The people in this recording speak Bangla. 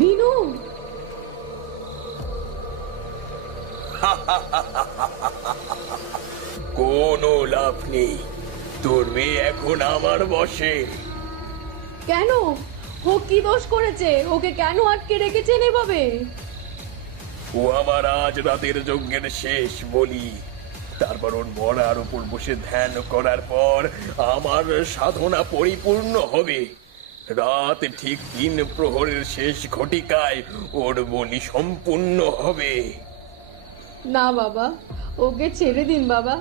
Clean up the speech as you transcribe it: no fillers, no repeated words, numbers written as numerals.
বিনু, কোনো লাভ নেই, তোর মেয়ে এখন আমার বশে। কেন? ও কি দোষ করেছে? ওকে কেন আটকে রেখেছেন এভাবে? ও আমার আজ রাতের যজ্ঞের শেষ বলি। তারপর ওর মরার উপর বসে ধ্যান করার পর আমার সাধনা পরিপূর্ণ হবে। রাত ঠিক 3 প্রহরের শেষ ঘটিকায় ওর বলি সম্পূর্ণ হবে। না বাবা, ওকে ছেড়ে দিন বাবা।